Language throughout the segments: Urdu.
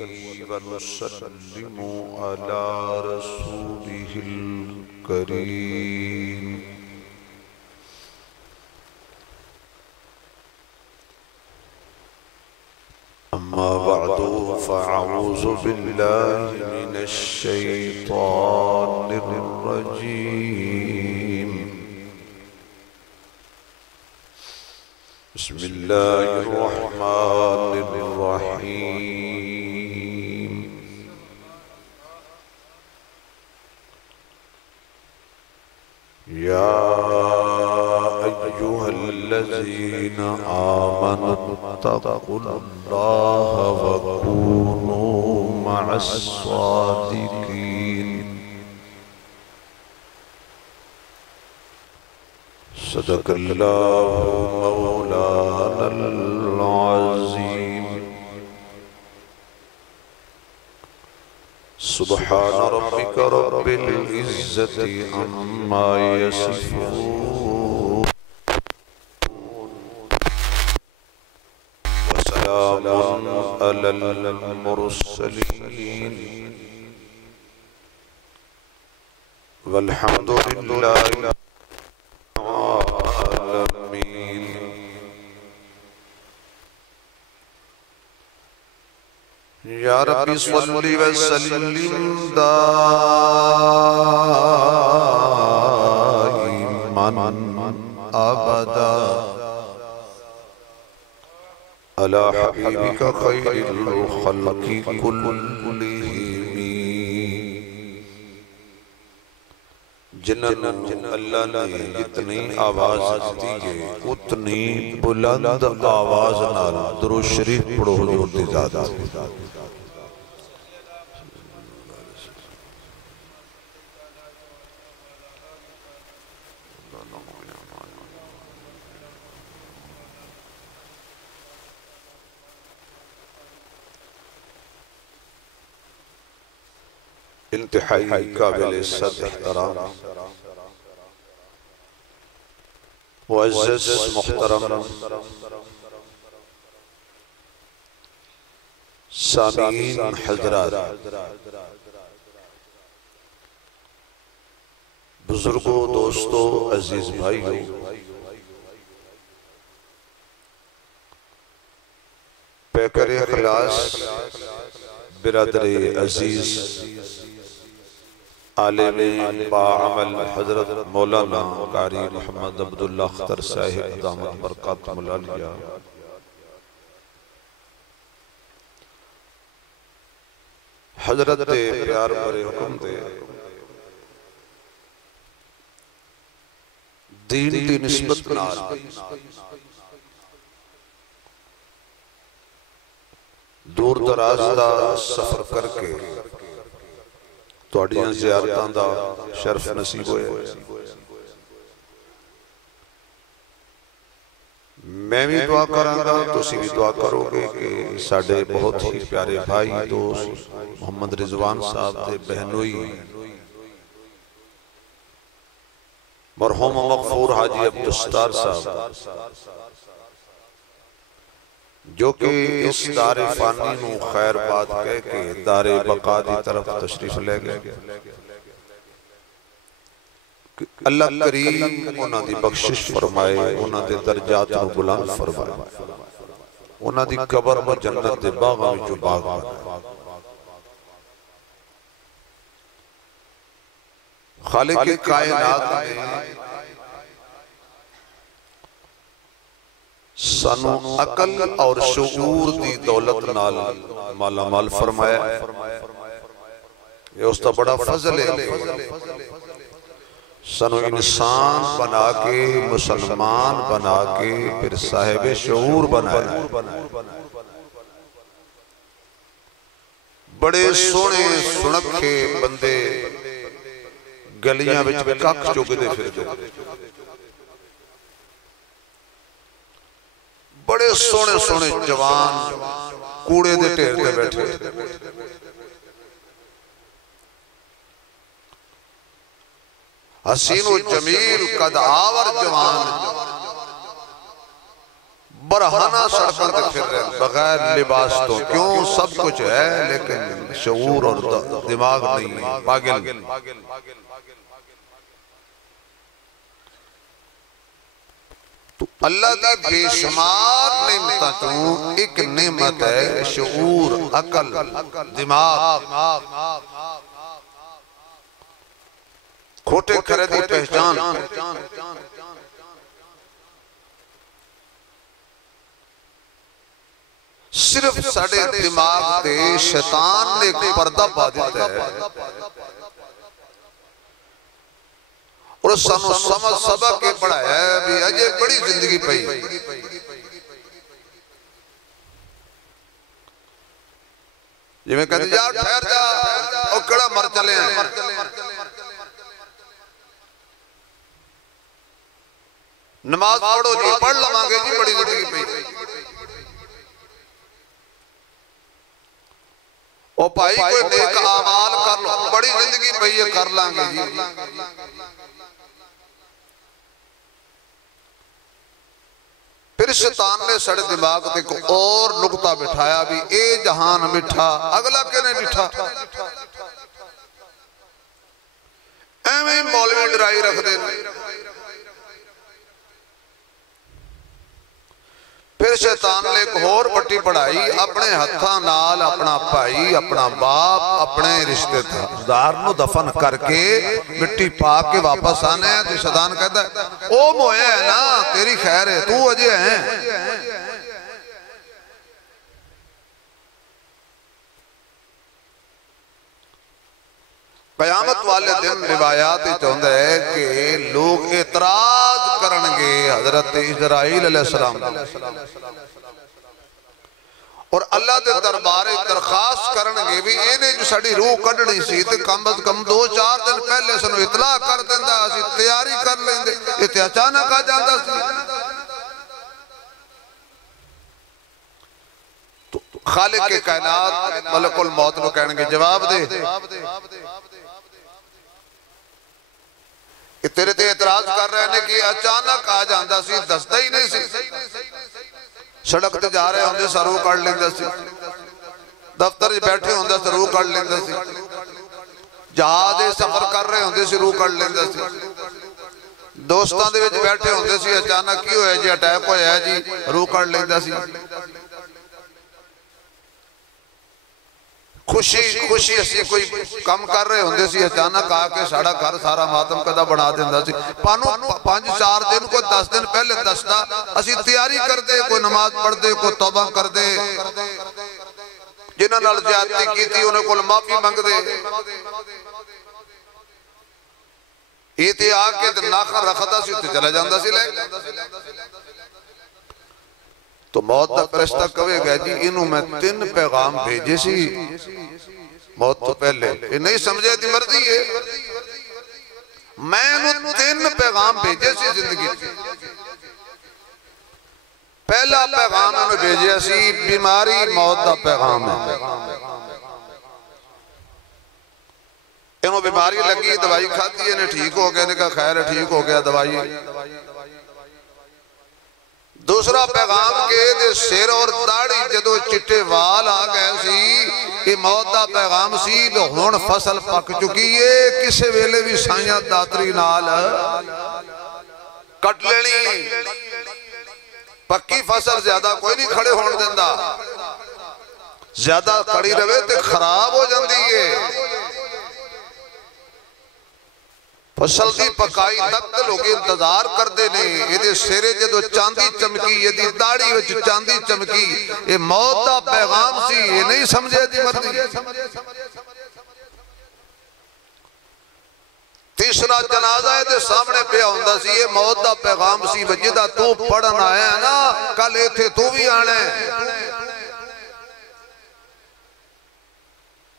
ونسلم على رسوله الكريم أما بعد فأعوذ بالله من الشيطان الرجيم بسم الله الرحمن الرحيم يا أيها الذين آمنوا اتقوا الله وكونوا مع الصادقين صدق الله مولانا العظيم سبحان ربك رب العزة عما يصفون وسلام على المرسلين والحمد لله یا رب صلی وسلم دائما ابدا علی حبیبک خیر الخلق کلہم جنہوں اللہ نے جتنی آواز دی ہے اتنی بلند آواز نال درود شریف پڑھو حضور دی ذات انتہائی قابل عزت احترام معزز محترم سامعین حضرات بزرگوں دوستوں عزیز بھائیوں پیکر اخلاص برادر عزیز عالم باعمل حضرت مولانا قاری محمد عبداللہ اختر صاحب دامت برکاتہم العالیہ حضرت پیار برے حکم دے دین دی نسبت نال دور دراز دا سفر کر کے توڑیاں زیارتاں دا شرف نصیب ہوئے میں بھی دعا کراں گا تو اسی بھی دعا کرو گے کہ ساڑھے بہت ہی پیارے بھائی دوست محمد رضوان صاحب دے بہنوئی مرحوم مغفور حاجی عبدالستار صاحب جو کہ اس دار فانی نو خیر بات کہہ کے دار بقا دی طرف تشریف لے گئے اللہ کریم انہاں دی بخشش فرمائے انہاں دے درجات نو بلند فرمائے انہاں دی قبر و جنت دے باغاں میں جو باغ بنائے خالق کائنات میں سانو عقل اور شعور دی دولت نال مالا مال فرمایا یہ اس تا بڑا فضل ہے سانو انسان بنا کے مسلمان بنا کے پھر صاحب شعور بنایا بڑے سونے سنکھے بندے گلیاں وچ کک چگدے پھردے بڑے سونے سونے جوان کوڑے دے ٹھیر دے بیٹھے حسین و جمیل قد آور جوان برہانہ سڑکوں تے پھر رہے ہیں بغیر لباس تو، کیوں؟ سب کچھ ہے لیکن شعور اور دماغ نہیں ہے، پاگل۔ اللہ دی بے شمار نعمتاں چوں ایک نعمت ہے شعور، عقل، دماغ۔ کھوٹے کھرے دی پہچان۔ صرف ساڑھے دماغ تے شیطان نے ایک پردہ پا دیتا ہے اور سانو سمجھ سبق کے پڑھایا ہے بھی اجے بڑی زندگی پئی، جی میں کہتے جا ٹھہر جا اور کڑا مر چلے ہیں، نماز پڑھو جی پڑھ لوانگے جی بڑی زندگی پئی، او بھائی کوئی نیک اعمال کر لو بڑی زندگی پئی ہے کر لانگے جی۔ پھر شیطان نے سڑے دماغ تے کو اور نقطہ بٹھایا بھی اے جہان مٹھا اگلا کنے بٹھا، ایویں مولوی ڈرائی رکھ دے۔ پھر شیطان نے ایک اور پٹی پڑھائی، اپنے ہتھاں نال اپنا بھائی، اپنا باپ، اپنے رشتے دار نو دفن کر کے مٹی پا کے واپس آنے ہیں تو شیطان کہتا ہے او موئے ہے نا تیری خیر ہے تو اجے ہیں۔ قیامت والے دن روایات چاہتا ہے کہ لوگ اعتراض کرنگے حضرت اسرائیل علیہ السلام اور اللہ دے دربارے درخواست کرنگے بھی انہیں جو ساڑی روح کڑنی سی تے کم از کم 2-4 دن پہلے سنو اطلاع کر دیندہ اسی تیاری کر لیندے، اتنے اچانک آ جاندہ سی۔ خالق کے کائنات ملک الموت نو کہنگے جواب دے، تیرے تے اعتراض کر رہے ہیں کہ اچانک آ جاندہ سی دستہ ہی نہیں سی، سڑک تے جا رہے ہوندے سرو کر لیندہ سی، دفتر بیٹھے ہوندہ سرو کر لیندہ سی، جہاز سفر کر رہے ہوندے سرو کر لیندہ سی، دوستان دے وچ بیٹھے ہوندے سی اچانک کیوں ہے جی اٹیک ہویا ہے جی رو کر لیندہ سی، خوشی اسی کوئی کم کر رہے ہوندے سی اچانک آکے ساڑا گھر سارا ماتم قدہ بنا دیندہ سی، پانو 5-4 دن کو 10 دن پہلے دستا اسی تیاری کر دے، کوئی نماز پڑھ دے، کوئی توبہ کر دے، جنہاں نال زیادتی کی تھی انہیں کو معافی مانگ دے، یہ تھی آکے ناخن رکھتا سی تو چلا جاندہ سی لے۔ تو موت دا فرشتہ کہے گا جی انہوں میں 3 پیغام بھیجے سی موت تو پہلے، یہ نہیں سمجھے دی مرضی ہے، میں انہوں 3 پیغام بھیجے سی زندگی۔ پہلا پیغام انہوں بھیجے سی بیماری موت دا پیغام ہے، انہوں بیماری لگی دوائی کھاتی ہے انہیں ٹھیک ہو گیا، انہیں کہا خیر ٹھیک ہو گیا دوائی۔ دوسرا پیغام کے دے سیر اور داڑی جدو چٹے وال آگئے سی، یہ موت دا پیغام سی تو ہون فصل پک چکی ہے، کسے ویلے بھی سائیاں داتری نال کٹ لینی، پکی فصل زیادہ کوئی نہیں کھڑے ہون دیندہ، زیادہ کھڑی روے تے خراب ہو جاندی ہے، فصل دی پکائی تک لوگ انتظار کر دینے، یہ دے سیرے جدو چاندی چمکی، یہ دی داڑی وچ چاندی چمکی، یہ موت دا پیغام سی، یہ نہیں سمجھے دی مرضی۔ تیسرا جنازہ دے سامنے پہ ہوندہ سی، یہ موت دا پیغام سی، وجدہ تو پڑھن آیا ہے نا، کل ایتھے تو بھی آنے،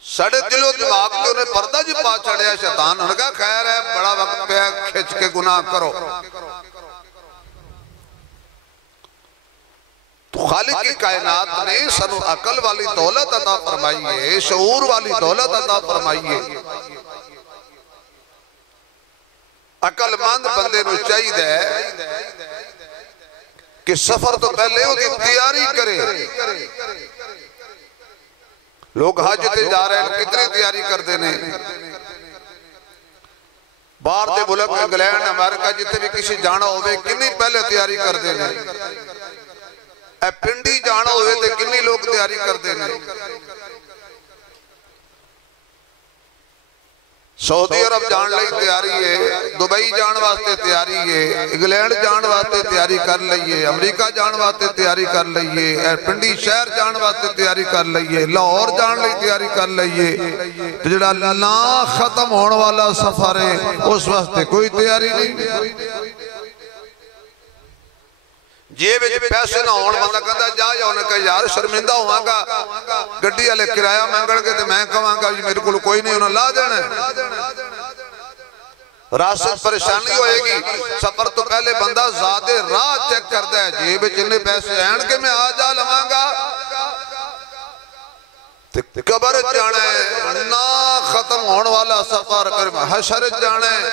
سڑے دلوں دماغ کے انہیں پردہ جی پا چڑھیا شیطان، انہوں نے کہا خیر ہے بڑا وقت پہ کھچ کے گناہ کرو۔ تو خالق کی کائنات نے سنو عقل والی دولت عطا فرمائیے، شعور والی دولت عطا فرمائیے، عقل مند بندے نو چاہید ہے کہ سفر تو پہلے وہ تیاری کرے. لوگ حج تے جا رہے ہیں کتنی تیاری کر دینے. باہر دے ملک انگلینڈ امریکہ جتے بھی کسی جانا ہوئے کنی پہلے تیاری کر دینے. اے پنڈی جانا ہوئے تے کنی لوگ تیاری کر دینے. سعودی عرب جان لئی تیاری ہے، دبئی جان واسطے تیاری ہے، انگلینڈ جان واسطے تیاری کر لئیے، امریکہ جان واسطے تیاری کر لئیے، پنڈی شہر جان واسطے تیاری کر لئیے، لاہور جان لئی تیاری کر لئیے. جڑا نا ختم ہونے والا سفر ہے اس واسطے کوئی تیاری نہیں. جیب پیسے نہ ہون بندہ کہتا جا یا انہیں کہا یار شرمندہ ہوا گا گڈی والے کرایہ مانگن کے تے میں کہاں گا میرے کو کوئی نہیں انہیں لا دینا ہے. راست پریشانی ہوئے گی. سفر تو پہلے بندہ زیادہ راہ چیک کرتا ہے جیب جنہیں پیسے این کے میں آ جا لواں گا. قبر جانا ہے نا ختم ہونے والا سفر کر حشر جانا ہے.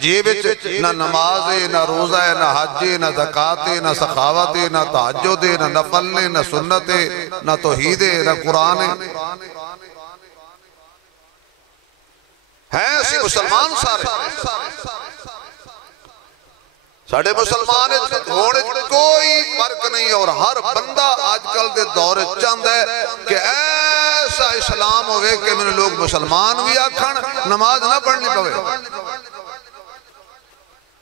جیب نہ نماز ہے نہ روزہ ہے نہ حج ہے نہ زکاة ہے نہ سخاوت ہے نہ تہجد ہے نہ نفل ہے نہ سنت ہے نہ توحید ہے نہ قرآن ہے. ہیں اسی مسلمان سارے ساڑھے مسلمان ہونے کوئی فرق نہیں. اور ہر بندہ آج کل دے دور چاند ہے کہ ایسا اسلام ہوئے کہ میں لوگ مسلمان بھی آکھن نماز نہ پڑھنی پوے.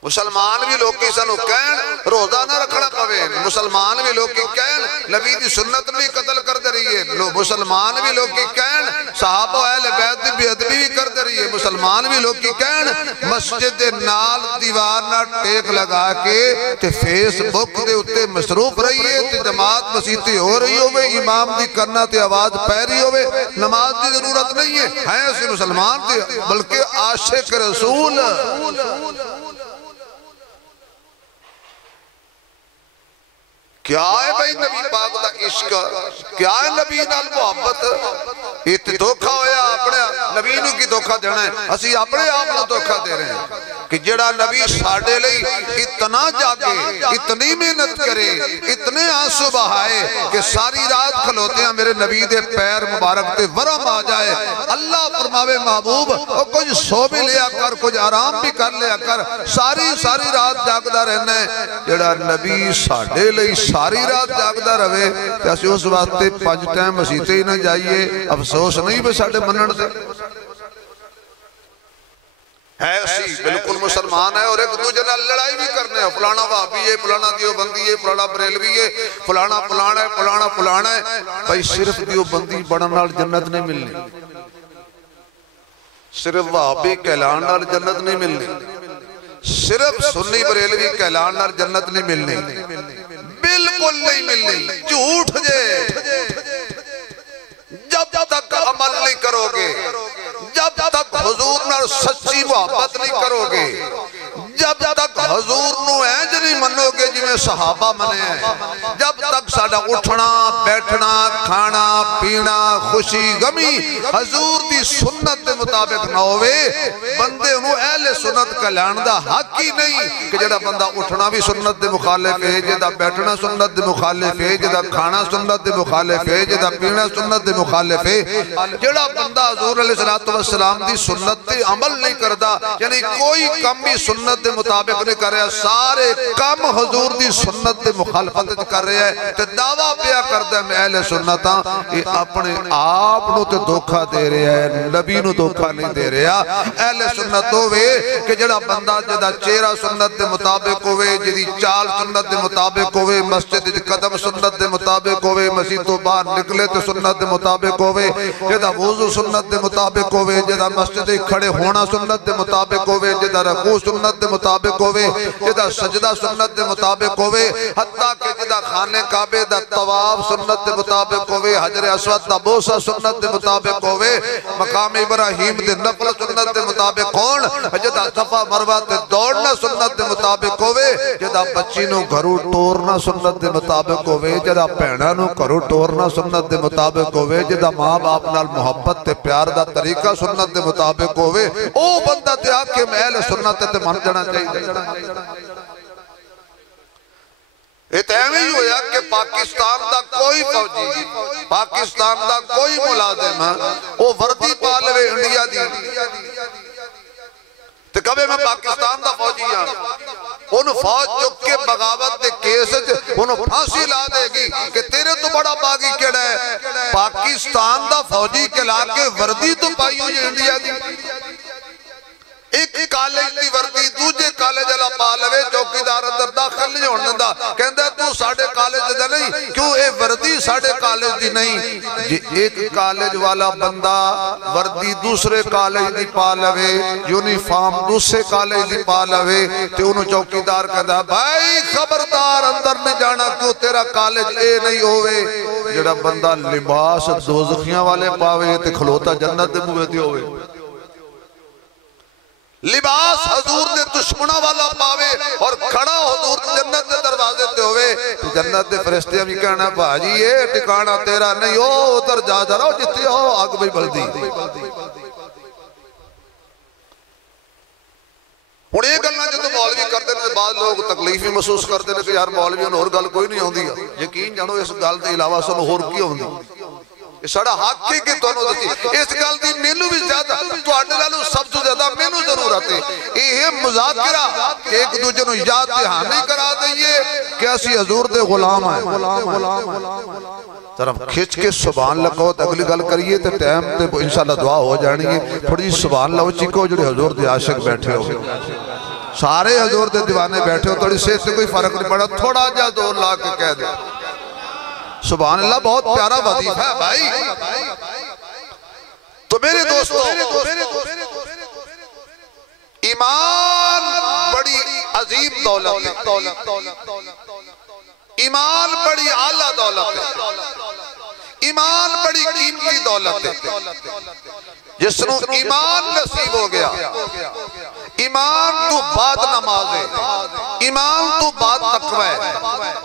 مسلمان بھی لوگ کی سنو کہن روزہ نہ رکھنا پوے. مسلمان بھی لوگ کی کہن نبی دی سنت بھی قتل کر دے رہی ہے. مسلمان بھی لوگ کی کہن صحابہ اہل بیت دی بے ادبی بھی کر دے رہی ہے. مسلمان بھی لوگ کی کہن مسجد نال دیوار نہ ٹیک لگا کے تے فیس بک دے اتے مصروف رہی ہے تے جماعت مسیحتی ہو رہی ہوئے امام دی کرنا تے آواز پہ رہی ہوئے. نماز دی ضرورت نہیں ہے. ہیں اسی مسلمان تے بلکہ عاشق رسول. کیا ہے بھئی نبی پاک دا عشق؟ کیا ہے نبی نال محبت؟ اتنی دھوکھا ہویا اپنے نبی نو کی دھوکھا دینا ہے. اسی اپنے آپ نو دھوکھا دے رہے ہیں کہ جڑا نبی ساڑھے لئی اتنا جاگے اتنی محنت کرے اتنے آنسو بہائے کہ ساری رات کھلوتے ہیں میرے نبی دے پیر مبارک تے ورم آ جائے. اللہ فرماوے محبوب اور کچھ سو بھی لیا کر کچھ آرام بھی کر لیا کر ساری رات جاگدہ رہنا ہے. جڑا نبی ساڑھے لئی ساری رات جاگدہ رہے کہ اسی اس واسطے 5 ٹائم مسیحتے ہی نہ جائیے. افسوس نہیں بے ساڑھے منن دے ہے. اسی بالکل مسلمان ہے اور ایک دوجہ نے لڑائی بھی کرنے ہیں. فلانا وہابی ہے فلانا دیوبندی ہے فلانا بریلوی ہے فلانا ہے فلانا ہے. بھائی صرف دیوبندی بڑھن نال جنت نہیں ملنی. صرف وہابی کہلان نال جنت نہیں ملنی. صرف سنی بریلوی کہلان نال جنت نہیں ملنی. بالکل نہیں ملنی. جھوٹ جے جب تک عمل نہیں کرو گے جب تک حضور نال سچی محبت نہیں کرو گے جب تک حضور نو اینج نہیں منو گے جی میں صحابہ منے ہیں جب تک ساڑھا اٹھنا بیٹھنا کھانا پینا خوشی غمی حضور دی سنت دے مطابق نہ ہوئے بندے انہوں اہل سنت کا لاندا حق ہی نہیں کہ جڑا بندہ اٹھنا بھی سنت دے مخالف ہے جڑا بیٹھنا سنت دے مخالف ہے جڑا کھانا سنت دے مخالف ہے جڑا پینا سنت دے مخالف ہے جڑا بندہ حضور علیہ السلام دی سنت دے عمل نہیں کردا یعنی کوئی کم بھی سنت دے مطابق نہیں کر رہا سارے کم حضور دی سنت دے مخالفت کر رہے ہیں تے دعویٰ پیا کردہ ہے میں اہل سنتاں یہ اپنے آپ نو تے دھوکھا دے رہے ہیں نبی نو دھوکھا نہیں دے رہے ہیں. اہل سنت ہوئے کہ جڑا بندہ جڑا چہرہ سنت دے مطابق ہوئے جڑی چال سنت دے مطابق ہوئے مسجد قدم سنت دے مطابق ہوئے مسجد تو باہر نکلے تو سنت دے مطابق ہوئے جڑا وضو سنت دے مطابق ہوئے جڑا مسجد کھڑے ہونا سنت دے مطابق ہوئے جڑا رکوع سنت دے مطابق ہوئے جدا سجدہ سنت دے مطابق ہوئے حتیٰ کہ جدا خانے کعبے دا طواف سنت دے مطابق ہوئے حجر اسود دا بوسہ سنت دے مطابق ہوئے مقام ابراہیم دے نفل سنت دے مطابق ہون جدا صفا مروہ دے دوڑنا سنت دے مطابق ہوئے جدا بچی نو گھرو ٹورنا سنت دے مطابق ہوئے جدا پہنا نو گھرو ٹورنا سنت دے مطابق ہوئے جدا ماں باپ نال محبت تے پیار دا طریقہ سنت دے مطابق ہوئے او بندہ تے آکے میں اہل سنت تے من جانا چاہیے. ایویں ہی ہویا کہ پاکستان دا کوئی فوجی، پاکستان دا کوئی ملازم وہ وردی پا لوے انڈیا دی تو کبھی میں پاکستان دا فوجی ہاں، انہوں فوج چک کے بغاوت دے کیس انہوں پھانسی لا دے گی کہ تیرے تو بڑا باغی کیڑا ہے۔ پاکستان دا فوجی کلا کے وردی تو پائی ہوئی انڈیا دی، ایک کالج دی وردی دوجے کالج اللہ پا لوے، چوکیدار اندر داخل نہیں ہونے دا، کہندہ ہے تو ساڑھے کالج دا نہیں، کیوں اے وردی ساڑھے کالج دی نہیں؟ جی ایک کالج والا بندہ وردی دوسرے کالج دی پا لوے، یونیفارم دوسرے کالج دی پا لوے، تو انہوں چوکیدار کہندہ ہے بھائی خبردار اندر نہیں جانا، کیوں تیرا کالج اے نہیں ہوئے۔ جڑا بندہ لباس دوزخیاں والے پاوے تے کھلوتا جنت دے موے دی ہوئے، لباس حضور دے دشمنہ والا پاوے اور کھڑا حضور جنت دے دروازے تے ہوئے، تو جنت دے فرشتے ہمیں کہنا بھاجی یہ ٹکانا تیرا نہیں ہو، ادھر جا جا رہا جتی ہو آگ بھی بلدی۔ ہون یہ گلنا جدو مولوی کردے نے بعض لوگ تکلیفی محسوس کردے نے کہ یار مولوی انہوں اور گل کوئی نہیں ہوندی ہے، یقین جانو اس گل دے علاوہ سنو اور کی ہوندی سڑا حق کی تونوں دتی، اس گل دی مینوں بھی زیادہ تو آنے لالو سب سے زیادہ مینوں ضرورت ہے۔ یہ مذاکرہ کہ ایک دوجہ نو یاد دہانی کرا دئیے کہ اسی حضور دے غلام ہیں۔ طرف کھچ کے سبحان اللہ کہو تو اگلی گل کریے تو ٹائم تے انشاءاللہ دعا ہو جانی ہے، تھوڑی سبحان اللہ چکو جڑے حضور دے عاشق بیٹھے ہو، سارے حضور دے دیوانے بیٹھے ہو، تھوڑی سے کوئی فرق نہیں پڑا، تھوڑا جا دور لا کے کہہ دے سبحان اللہ، بہت پیارا وظیفہ ہے بھائی۔ تو میرے دوستو ایمان بڑی عظیم دولت ہے، ایمان بڑی اعلیٰ دولت ہے، ایمان بڑی قیمتی دولت ہے۔ جس نو ایمان نصیب ہو گیا، ایمان تو بعد نماز ہے، ایمان تو بعد تقوی ہے،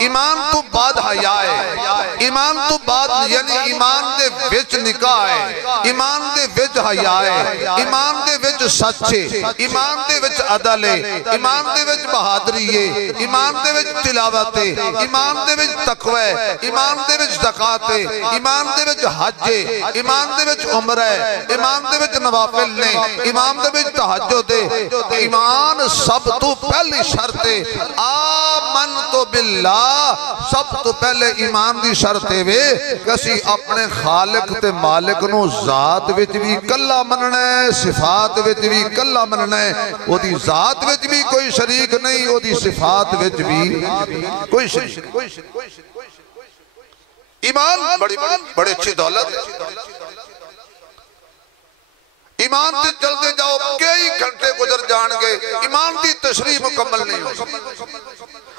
ایمان تو بعد حیا ہے، ایمان تو بعد یعنی ایمان دے وچ نکاح ہے، ایمان دے وچ حیا ہے، ایمان دے وچ سچ ہے، ایمان دے وچ عدل ہے، ایمان دے وچ بہادری ہے، ایمان دے وچ تلاوت ہے، ایمان دے وچ تقوی ہے، ایمان دے وچ زکات ہے، ایمان دے وچ حج ہے، ایمان دے وچ عمرہ ہے، ایمان دے وچ نوافل نے، ایمان دے وچ تہجد ہے۔ ایمان سب تو پہلی شرط ہے، آمنت باللہ، سب تو پہلے ایمان دی شرط ہے کہ اسی اپنے خالق تے مالک نو ذات وچ بھی کلا مننا ہے، صفات وچ بھی کلا مننا ہے، وہ دی ذات وچ بھی کوئی شریک نہیں، وہ دی صفات وچ بھی کوئی شریک۔ ایمان بڑی اچھی دولت ہے، ایمان تے چلتے جاؤ کئی گھنٹے گزر جان گے، ایمان دی تشریح مکمل نہیں ہو۔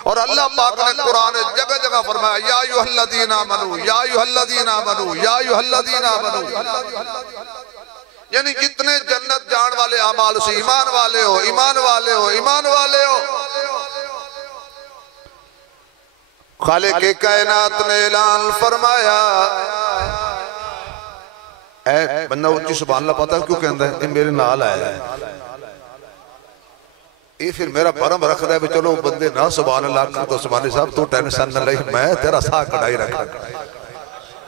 اور اللہ پاک نے قرآن جگہ جگہ فرمایا یا ایھا الذین آمنو، یا ایھا الذین آمنو، یا ایھا الذین آمنو، یعنی جتنے جنت جان والے اعمال سے ایمان والے ہو، ایمان والے ہو، ایمان والے ہو۔ خالق کائنات نے اعلان فرمایا، اے بندہ اچھی سبحان اللہ پتا کیوں کہندہ ہے، یہ میرے نال آیا ہے، یہ پھر میرا پرم رکھ رہا ہے، چلو بندے نہ سبحان اللہ کر تو سبحان اللہ صاحب تو ٹینشن نہ لئی، میں تیرا ساہ کڑائی رکھ رہا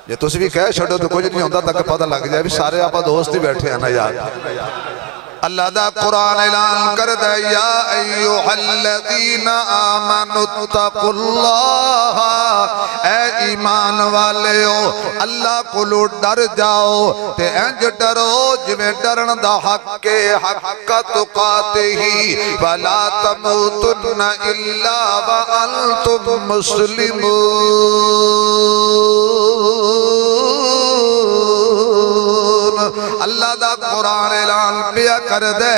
یہ تو بھی کہہ چھڑو تو کچھ نہیں ہوندہ تاکہ پتہ لگ جائے، بھی سارے آپا دوست ہی بیٹھے ہیں نا یار۔ اللہ دا قرآن اعلان کر دے یا ایوہ الذین آمنوا اتقوا اللہ، اے ایمان والے ہو اللہ کو لوٹ ڈر جاؤ تے انج ڈرو جویں ڈرن دا حق کے حق تقاتے ہی ولا تموتن الا وانتم مسلمون۔ اللہ دا قرآن اعلان پیا کر دے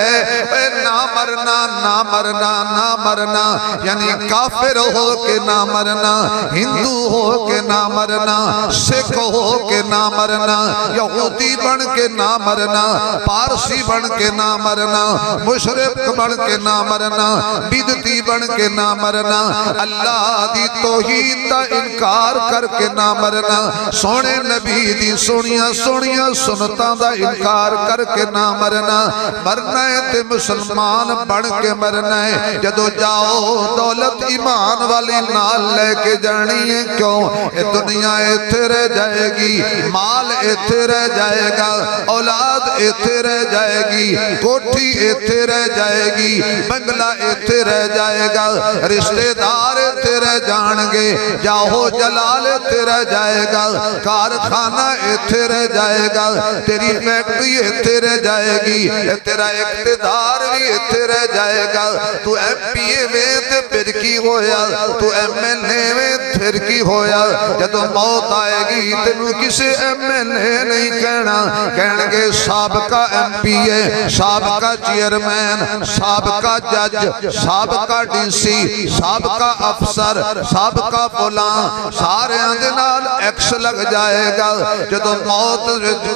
اے نہ مرنا نہ مرنا نہ مرنا، یعنی کافر ہو کے نہ مرنا، ہندو ہو کے نہ مرنا، سکھ ہو کے نہ مرنا، یہودی بن کے نہ مرنا، پارسی بن کے نہ مرنا، مشرک بن کے نہ مرنا، بدعتی بن کے نہ مرنا، اللہ دی توحید دا انکار کر کے نہ مرنا، سونے نبی دی سونیاں سونیاں سنتاں دا انکار انکار کر کے نہ مرنا، مرنا ہے تے مسلمان بن کے مرنا ہے۔ جدو جاؤ دولت ایمان والی نال لے کے جانی ہے، کیوں اے دنیا ایتھے رہ جائے گی، مال ایتھے رہ جائے گا، اولاد ایتھے رہ جائے گی، کوٹھی ایتھے رہ جائے گی، بنگلہ ایتھے رہ جائے گا، رشتہ دار ایتھے رہ جان گے، جاہو جلال ایتھے رہ جائے گا، کارخانہ ایتھے رہ جائے گا، تیری فیکٹری ایتھے رہ جائے گی، تیرا اقتدار بھی ایتھے رہ جائے گا۔ تو ایم پی اے میں تے پھر کی ہویا، تو ایم این اے میں پھر کی ہویا، جدو موت آئے گی تینوں کسی ایم این اے نہیں کہنا، کہنگے سابقہ ایم پی اے، سابقہ چیئرمین، سابقہ جج، سابقہ ڈی سی، سابقہ افسر، سابقہ فلان، سارے اندنال ایکس لگ جائے گا۔ جدو موت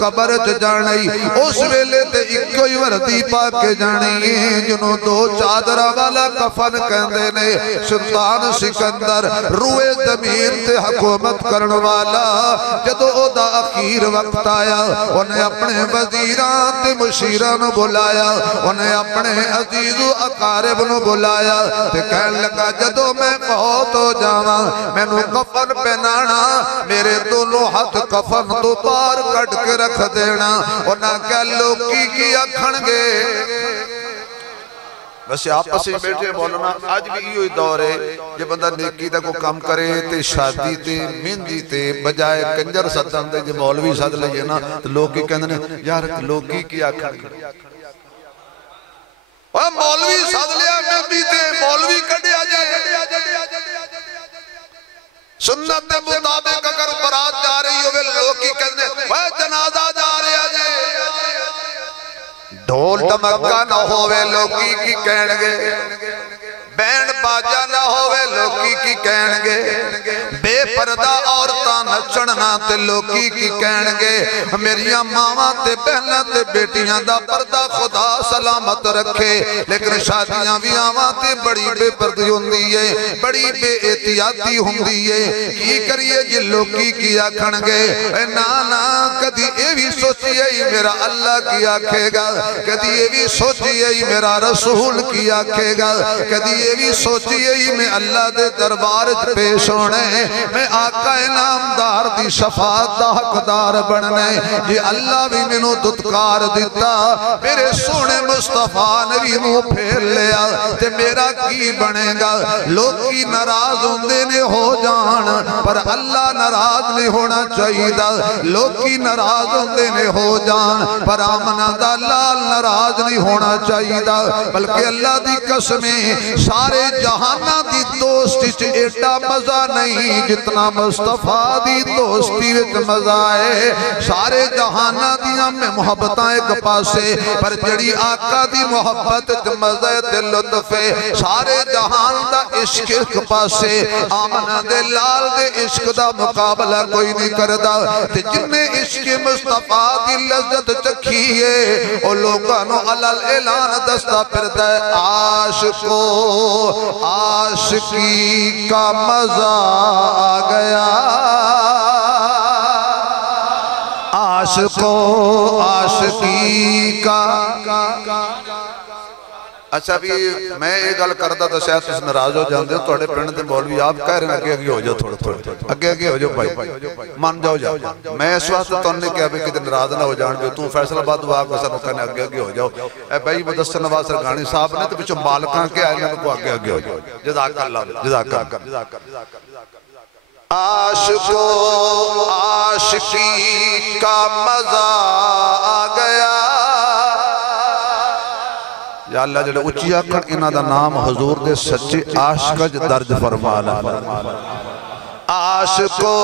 قبر جانی، اس ویلے تے اکوئی وردی پا کے جانی، جنہوں دو چادرہ والا کفن کہندے نے، سلطان سکندر روئے زمین تے حکومت کرن والا، جدو او دا اخیر وقت آیا، انہیں اپنے وزیران تے مشیران بلایا، انہیں اپنے عزیز و اقارب نو بلایا، تے کہن لگا جدو میں موت ہو جاواں، میں نو کفن پہنانا، میرے دونوں ہاتھ کفن تو پار کٹ کے رکھ دینا، انہاں کہہ لوکی کی اکھن گے۔ ویسے آپس ہی بیٹھے بولنا، آج بھی یہ دور ہے جب بندہ نیکی دا کو کام کرے تے شادی تے مہندی تے بجائے کنجر ستن دے جو مولوی ساتھ لئے نا تو لوگ کی کہنے یار لوگی کی آکھن مولوی ساتھ لیا مہندی تے مولوی کڑیا جائے سنت مطابق اگر برات جا رہی ہوئے لوگ کی کہنے جنازہ جا رہا جائے ڈھول دمکہ نہ ہوئے لوگی کی کہنگے، بینڈ باجہ نہ ہوئے لوگی کی کہنگے، بے پردہ عورتاں نچڑنا تے لوگی کی کہنگے، میریاں ماما تے بہنہ تے بیٹیاں دا پردہ خدا سلامت رکھے، لیکن شادیاں بھی آواں تے بڑی بے پردی ہوندی ہے، بڑی بے احتیاطی ہوندی ہے، کی کریے یہ لوگی کی آکھنگے، نانا کدی اے بھی سوچیے میرا اللہ کی آکھے گا، کدی یہ بھی سوچیے میرا رسول کی آکھے گا، کدی یہ بھی سوچیے میں اللہ دے دربار پیش ہونے، میں آقا انعامدار دی شفاعت دا حقدار بننے، یہ اللہ بھی منو دتکار دیتا، میرے سونے مصطفیٰ نے بھی منہ پھیر لیا، تے میرا کی بنے گا، لوگ کی ناراض ہوندے نے ہو جان، پر اللہ ناراض نہیں ہونا چاہیے دا، لوگ کی ناراض ہوندے نے ہو جان، پر آمنہ دا لال ناراض نہیں ہونا چاہیے دا، بلکہ اللہ دی قسمیں سارے جہانہ دی دوستی چھ ایٹا مزہ نہیں جتنا مصطفیٰ دی دوستی وچ مزہ ہے، سارے جہانہ دیاں میں محبتاں ایک پاسے پر جڑی آقا دی محبت مزہ تے لطف ہے، سارے جہان دا عشق ایک پاسے، آمنہ دے لال دے عشق دا مقابلہ کوئی نہیں کردہ، تے جنہیں عشق مصطفیٰ دی لذت چکھی ہے او لوگانو علال اعلان دستا پھرتا ہے، عاشقو عاشقی کا مزہ آ گیا، عاشقو عاشقی کا۔ اچھا بھی میں ایک گل کرتا تو شاید اس ناراض ہو جاندے ہو توڑے پرنٹ دے مولوی آپ کہہ رہے ہیں اگے اگے ہو جاؤ تھوڑے اگے اگے ہو جاؤ بھائی مان جاؤ جاؤ میں اس واسطے تو انہیں کہا بھی کہ ناراض نہ ہو جان جو تو فیصل آباد دعا کو سنو کہنے اگے اگے ہو جاؤ اے بھائی مدثر نواز سرگانی صاحب نے تو پچھو مالکان کے آئے میں کو اگے اگے ہو جاؤ جزاک اللہ جزاک اللہ۔ عاشقو عاشقی کا مزہ آ گیا، یا اللہ جلے اچھی آکھن انہا دا نام حضور دے سچے عاشقج درج فرمانا۔ عاشقو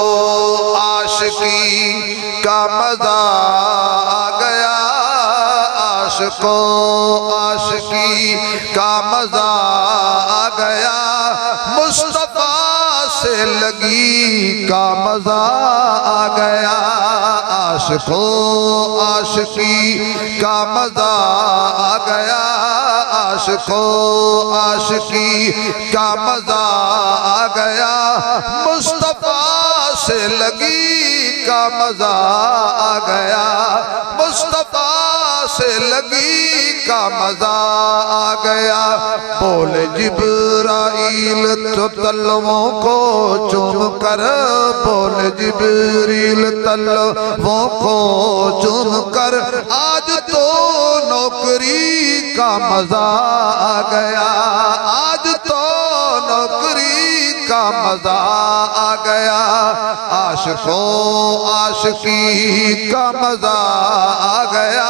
عاشقی کا مزہ آ گیا، عاشقو عاشقی کا مزہ آ گیا، مصطفیٰ سے لگی کا مزہ آ گیا، عاشقو عاشقی کا مزہ آ گیا، عاشقو عاشقی کا مزہ آ گیا، مصطفیٰ سے لگی کا مزہ آ گیا، مصطفیٰ مصطفیٰ سے لگی کا مزہ آ گیا بول جبرائیل تو تلووں کو چوم کر بول جبریل تلووں کو چوم کر آج تو نوکری کا مزہ آ گیا آج تو نوکری کا مزہ آ گیا عاشقوں عاشقی کا مزہ آ گیا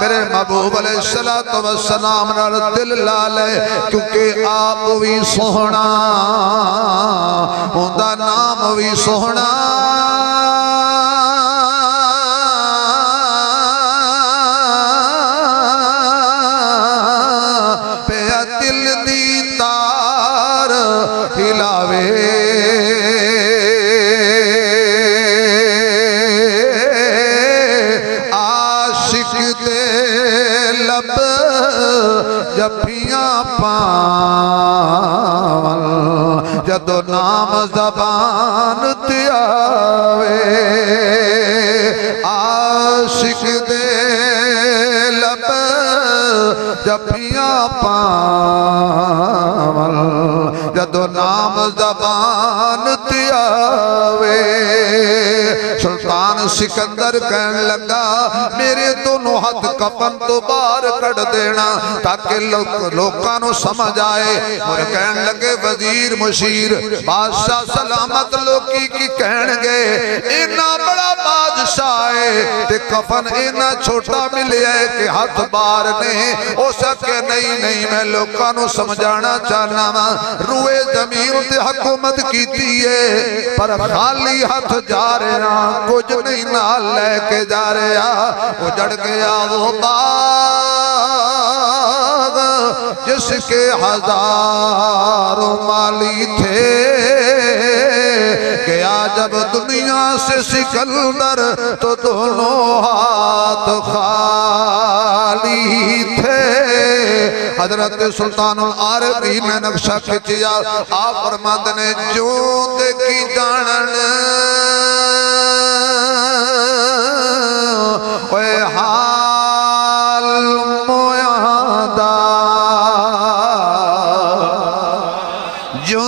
میرے محبوب علیہ السلام نال دل لالے کیونکہ آپ بھی سوہنا ہوندہ نام بھی سوہنا پہ دل دی تار ہلاوے جبیاں پاول جدو نام زبان تیاوے عاشق دے لب جبیاں پاول جدو نام زبان تیاوے سلطان سکندر کہنے لگا میرے دونوں ہاتھ کفن تو باہر کڑ دینا تاکہ لوگاں نو سمجھ آئے اور کہنے لگے وزیر مشیر بادشاہ سلامت لوکی کی کہنے گے اینا بڑا بادشاہ ہے تے کفن اینا چھوٹا ملے ہے کہ ہاتھ باہر نہیں ہو سکے نہیں میں لوگاں نو سمجھانا چاہنا روئے زمین تے حکومت کی دیئے پر خالی ہاتھ جا رہے نا کچھ نہیں نال لے کے جا رہے اجڑ گیا وہ باغ جس کے ہزاروں مالی تھے گیا جب دنیا سے سکندر تو دونوں ہاتھ خالی تھے حضرت سلطان العارفین نے نقشہ کھچیا آپ فرماتے نے جو دیکھی جانن اے حال مویادہ جو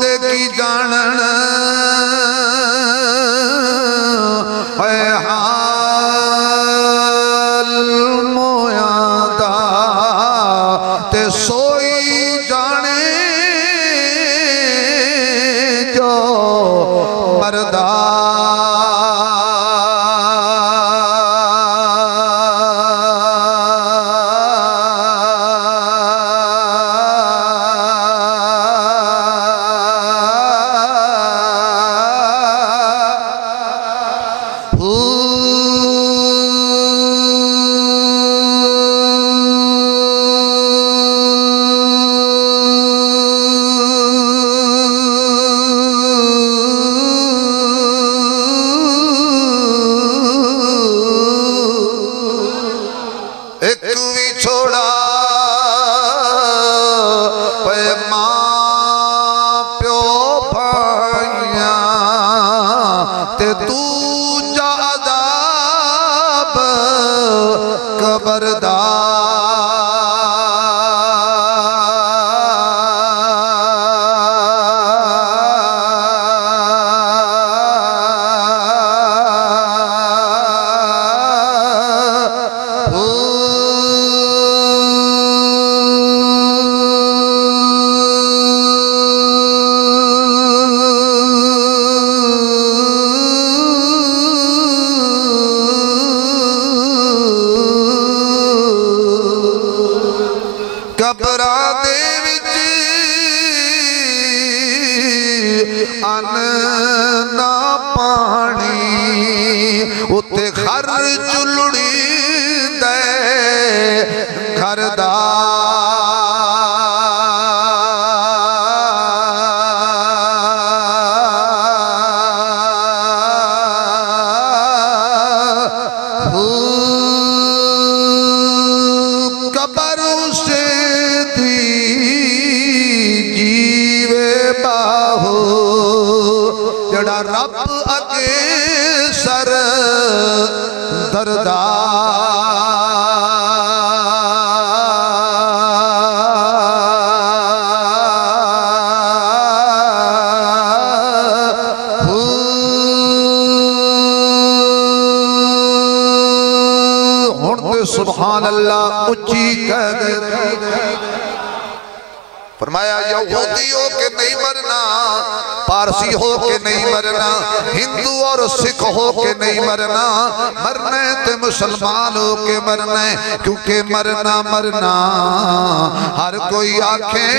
دیکھی جانن اے حال مویادہ تے سوئی جانے جو مردہ قبر سے دی سبحان اللہ اچھی کہہ دے فرمایا یہودی ہو کے نہیں مرنا، پارسی ہو کے نہیں مرنا، ہندو اور سکھ ہو کے نہیں مرنا، مرنا ہے تے مسلمان ہو کے مرنا ہے، کیونکہ مرنا مرنا ہر کوئی آنکھیں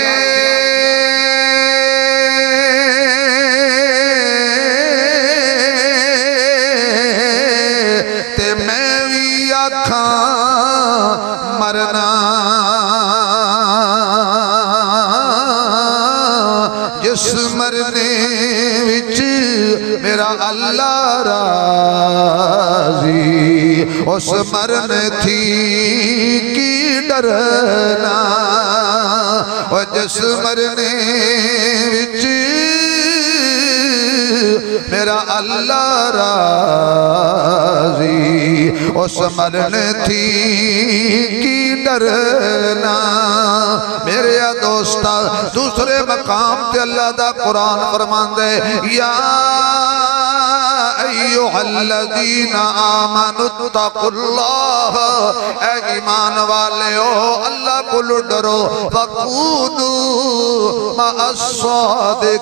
مرنا جس مرنے وچ میرا اللہ راضی اس مرنے تھی کی ڈرنا، اور جس مرنے وچ میرا اللہ راضی اس مرنے تھی کی ڈرنا۔ میرے دوستا دوسرے مقام تے اللہ دا قرآن فرمان دے یا ایوہ الذین آمنوا اتقوا اللہ، اے ایمان والے ہو اللہ کو ڈرو، وَقُونُوا مَعَ الصَّادِقِينَ،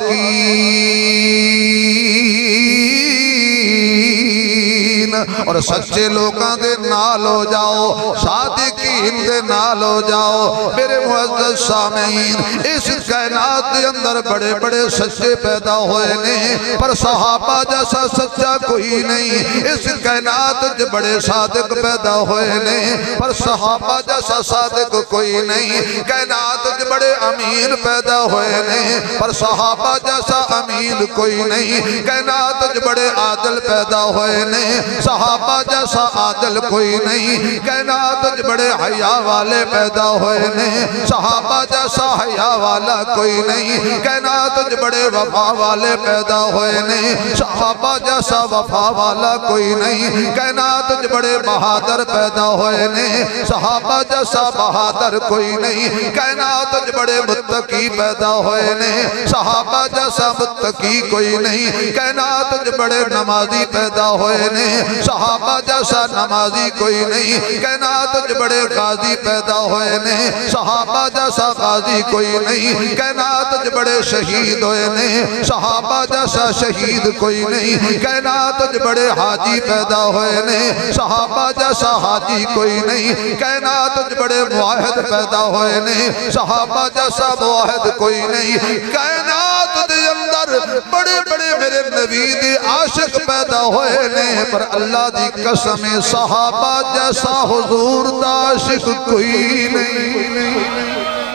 اور سچے لوگاں دے نال ہو جاؤ، صادقین دے نال ہو جاؤ۔ میرے معزز سامعین، اس کائنات دے اندر بڑے بڑے سچے پیدا ہوئے نے، پر صحابہ جیسا سچا کوئی نہیں۔ اس کائنات دے بڑے صادق پیدا ہوئے نے، پر صحابہ جیسا صادق کوئی نہیں۔ کائنات دے بڑے امین پیدا ہوئے نے، پر صحابہ جیسا امین کوئی نہیں۔ کائنات دے بڑے عادل پیدا ہوئے نے، صحابہ جیسا عادل کوئی نہیں۔ کائنات دے بڑے حیا والے پیدا ہوئے نے، صحابہ جیسا حیا والا کوئی نہیں۔ کائنات دے بڑے وفا والے پیدا ہوئے نے، صحابہ جیسا وفا والا کوئی نہیں۔ کائنات دے بڑے بہادر پیدا ہوئے نے، صحابہ جیسا بہادر کوئی نہیں۔ کائنات دے بڑے متقی پیدا ہوئے نے، صحابہ جیسا متقی کوئی نہیں۔ کائنات دے بڑے نمازی پیدا ہوئے نے، صحابہ جیسا نمازی کوئی نہیں۔ کائنات دے بڑے غازی پیدا ہوئے نے، صحابہ جیسا غازی کوئی نہیں۔ کائنات دے بڑے شہید ہوئے نے، صحابہ جیسا شہید کوئی نہیں۔ کائنات دے بڑے حاجی پیدا ہوئے نے، صحابہ جیسا حاجی کوئی نہیں۔ کائنات دے بڑے معاہد پیدا ہوئے نے، صحابہ جیسا معاہد کوئی نہیں۔ کائنات دے اندر بڑے بڑے میرے نبی دے عاشق پیدا ہوئے نے، پر اللہ دی قسم صحابہ جیسا حضور دا عاشق کوئی نہیں۔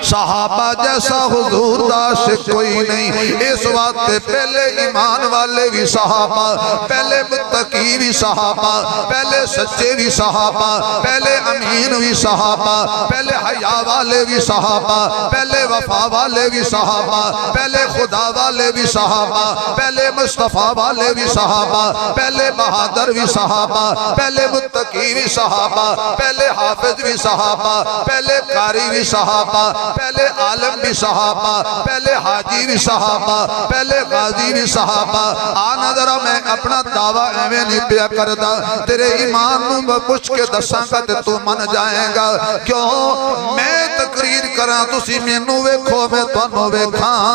صحابہ جیسا حضور دا عاشق کوئی نہیں۔ اس وقت پہلے ایمان والے بھی صحابہ، پہلے متقی بھی صحابہ، پہلے سچے بھی صحابہ، پہلے امین بھی صحابہ، پہلے حیا والے بھی صحابہ، پہلے وفا والے بھی صحابہ، پہلے خدا والے بھی صحابہ، پہلے مصطفیٰ والے بھی صحابہ، پہلے بہادر بھی صحابہ، پہلے متقی بھی صحابہ، پہلے حافظ بھی صحابہ، پہلے قاری بھی صحابہ، پہلے عالم بھی صحابہ، پہلے حاجی بھی صحابہ، پہلے غازی بھی صحابہ۔ آنا ذرا میں اپنا دعویٰ ایویں نہیں پیا کردا، تیرے ایمان نو پوچھ کے دساں گا تے تو من جائیں گا۔ کیوں میں تقریر کراں تسی مینوں ویکھو میں تانوں ویکھاں،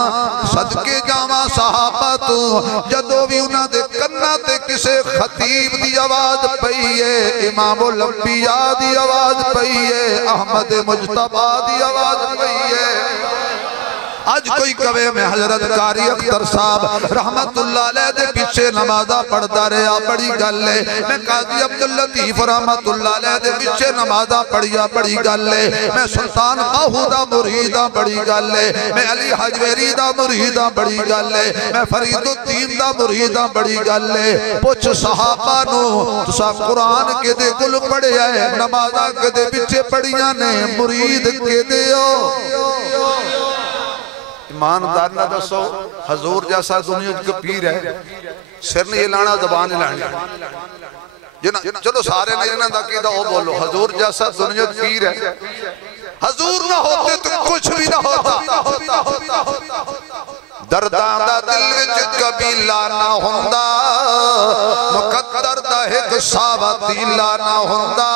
صدقے جاواں صحابہ تو جدوں بھی انہاں دے کناں تے کسے خطیب دی آواز پئی ہے، امام الانبیاء دی آواز پئی ہے، احمد مجتبی دی آواز پئی ہے۔ آج کوئی کہے میں حضرت قاری اختر صاحب رحمت اللہ علیہ دے پیچھے نمازہ پڑھتا رہا، بڑی گل ہے۔ میں قاضی عبداللطیف رحمت اللہ علیہ دے پیچھے نمازہ پڑھیا، بڑی گل ہے۔ میں سلطان باہو دا مریدہ، بڑی گل ہے۔ میں علی حجویری دا مریدہ، بڑی گل ہے۔ میں فرید الدین دا مریدہ، بڑی گل ہے۔ پوچھ صحابہ نو تسا قرآن کے دے گل پڑھیا ہے، نمازہ کے دے پیچھے پڑھیا نے، مرید کے دے ایماندار نہ دسو حضور جیسا دنیا کا پیر ہے، سر نہیں لانا زبان نہیں لانی، چلو سارے نے انہاں دا کیدا او بولو حضور جیسا دنیا پیر ہے حضور نہ ہوتے تو کچھ بھی نہ ہوتا درداں دا دل وچ قبیلہ نہ ہوندا مقدر دا ایک ساوتیلا نہ ہوندا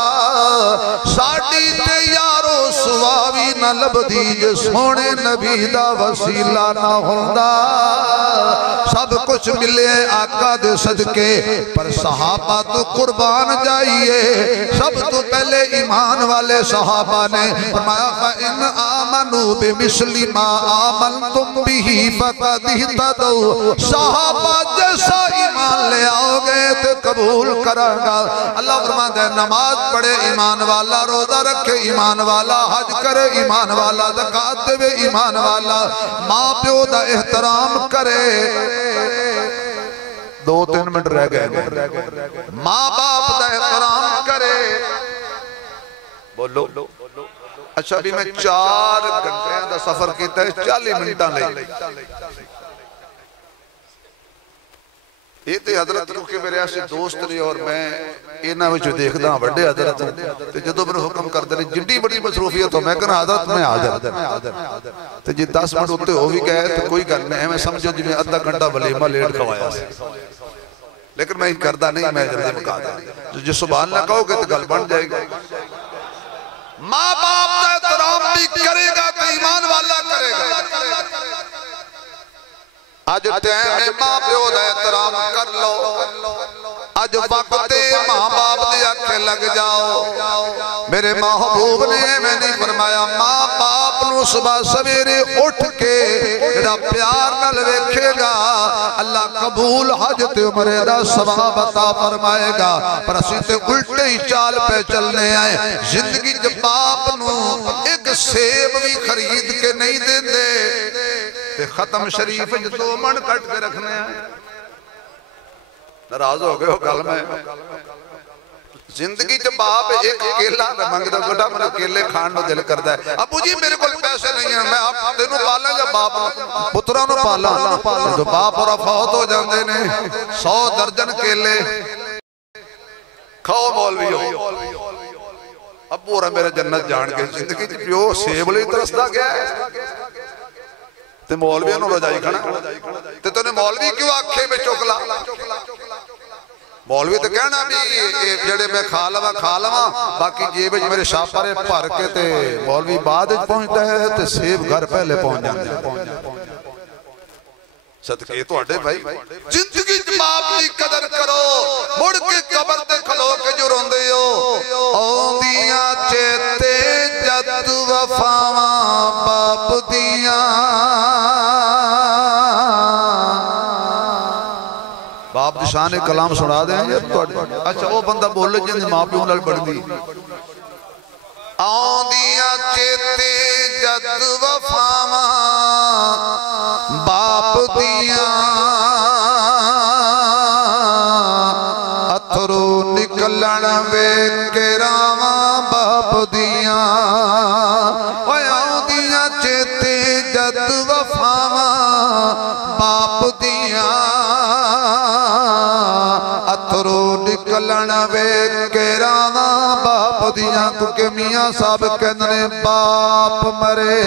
ساڈی تے یارو سواوی نہ لبدی جے سونے نبی دا وسیلہ نہ ہوندا سب کچھ ملے آقا دے صدقے پر صحابہ تو قربان جائیے سب تو پہلے ایمان والے صحابہ نے فرمایا فَإِنْ آمَنُوا بِمِثْلِ مَا آمَنْتُمْ بِهِ فَقَدْ اهْتَدَوْا صحابہ جیسا ایمان لے آؤ گے تو قبول کریں گا اللہ فرماتا ہے نماز پڑھے ایمان والا روزہ رکھے ایمان والا حج کرے ایمان والا زکات دے ایمان والا ماں پیو دا احترام کرے 2-3 منٹ رہ گئے ماں باپ دا احترام کرے بولو اچھا بھی میں 4 گھنٹے دا سفر کیتا ہے 40 منٹاں لے یہ تے حضرت کیونکہ میرے ایسے دوست نے اور میں انہاں وچ دیکھدا ہاں بڑے حضرت تے جدوں میں حکم کردے نے جنڈی بڑی مصروفیت ہو میں کہنا حضرت میں حاضر تے جی 10 منٹ اوتے ہو بھی گئے تو کوئی گل نہیں میں سمجھو جی میں آدھا گھنٹہ ولیمہ لیٹ کھوایا سی لیکن میں کردا نہیں میں جلدی مکا دیں جو سبحان اللہ کہو گے تو گل بن جائے گی ماں باپ کا احترام بھی کرے گا تو ایمان والا کرے گا آج ٹائم ماں پیو دا احترام کر لو آج وقت ماں باپ دے آنکھیں لگ جاؤ میرے محبوب نے میں نے فرمایا ماں باپ نو صبح سویرے اٹھ کے جڑا پیار نال ویکھے گا اللہ قبول حج تے عمرے دا ثواب عطا فرمائے گا پر اسی تے الٹے ہی چال پہ چلنے آئے زندگی جب باپ نو ایک سیب بھی خرید کے نہیں دے تے ختم شریف جو 2 من کٹ کے رکھنے ہیں ناراض ہو گئے ہو گل میں زندگی جب باپ ایک کیلا مانگ دا گھٹا میں کیلے کھان نو دل کردا ہے ابو جی میرے کول پیسے نہیں ہیں میں آپ تینوں پالا یا باپ پترا نو پالا جو باپ اور فوت ہو جاندے نے 100 درجن کیلے کھاؤ مولوی ہو ابو اور میرے جنت جان کے زندگی جب پیو سیب لئی ترسدا گیا ہے تے مولویوں نو رجائی کھڑا تے تو نے مولوی کیوں آنکھیں میں چوکلا مولوی تے کہنا بھی جڑے میں کھا لواں باقی جیب میرے شاپرے بھر کے تے مولوی بعد پہنچتا ہے تے سیب گھر پہلے پہنچ جاندے صدقے تو اڈے بھائی زندگی باپ دی قدر کرو مڑ کے قبر تے کھلو کے جو روندے ہو اوندیاں چیتے جد وفاواں باپ دیاں باپ دی شان کلام سنا دیں اچھا وہ بندہ بولے جن ماں پیوں نال بڑھدی آندیاں چیتے جد وفاواں باپ دیاں اتھرو نکلن وے کراواں باپ دیاں آندیاں چیتے جد وفاواں باپ دیاں نکلن وے کراواں باپ دیاں کیونکہ میاں صاحب کہنے باپ مرے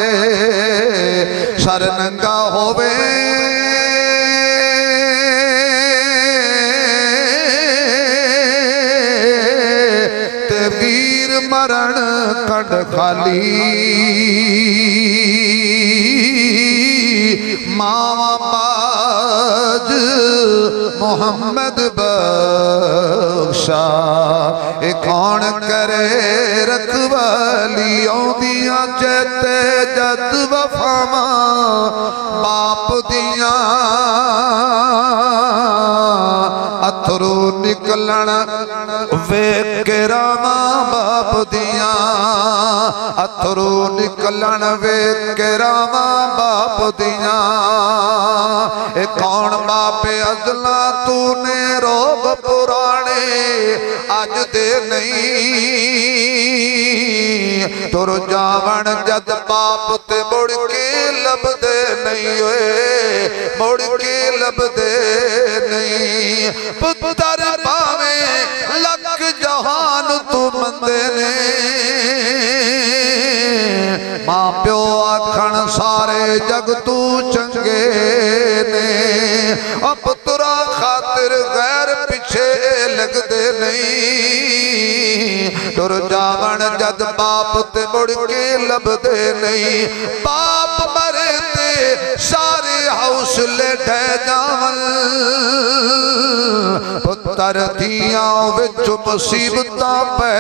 سر ننگا ہووے تے ویر مرن کنڈ خالی ماں باج محمد بخشا اے کون کرے رکھوالی اوندیاں چیتے جد وفاواں باپ دیاں اتھرو نکلن وے کراواں باپ دیاں اتھرو نکلن وے کراواں باپ دیاں اے کون باپ ازلا تو نے روب پرانے آج دے نہیں تر جاون جد باپ تے مڑ کے لب دے نہیں ہوئے مڑ کے لب دے نہیں پتر پاویں لکھ مندے نے ماں پیو آکھن سارے جگ تو چنگے نے اب ترا خاطر غیر پیچھے لگ دے نہیں تر جاون جد باپ تے مڑ کے لب دے نہیں باپ مرے تے سارے حوصلے ڈھے جاون پتر دیاں وچ مصیبتاں پہ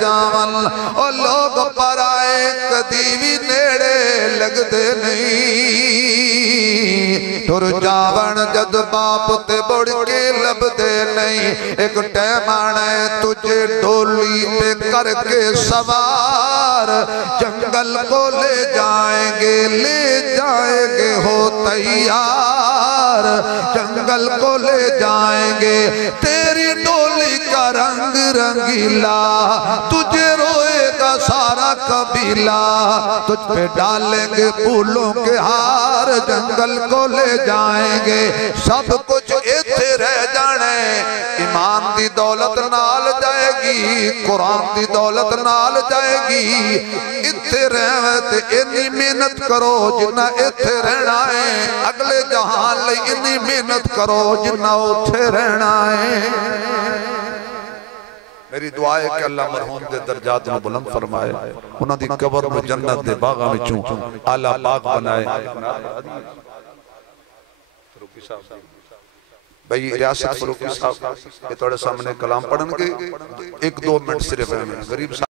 جاون اور لوگ پر آئے کدی بھی نیڑے لگ دے نہیں تر جاون جد باپ تے بڑھ کے لب دے نہیں ایک ٹائم آنا ہے تجھے ڈولی پہ کر کے سوار جنگل کو لے جائیں گے ہو تیار جنگل کو لے جائیں گے تیری ڈولی کا رنگ رنگیلا تجھے روئے گا سارا قبیلہ تجھ پہ ڈالیں گے پھولوں کے ہار جنگل کو لے جائیں گے سب کچھ ایتھے رہ جانے ایمان دی دولت نال جائے گی قرآن دی دولت نال جائے گی ایتھے رہتے انی محنت کرو جنہ ایتھے رہنا ہے اگلے جہان لئی انی محنت کرو جنہ اتھے رہنا ہے میری دعا ہے کہ اللہ مرحوم دے درجات میں بلند فرمائے انہاں دی قبر میں جنت دے باغاں وچوں اعلیٰ پاک بنائے بھئی ریاست فروقی صاحب یہ توڑے سامنے کلام پڑھن گے 1-2 منٹ صرف ہے غریب صاحب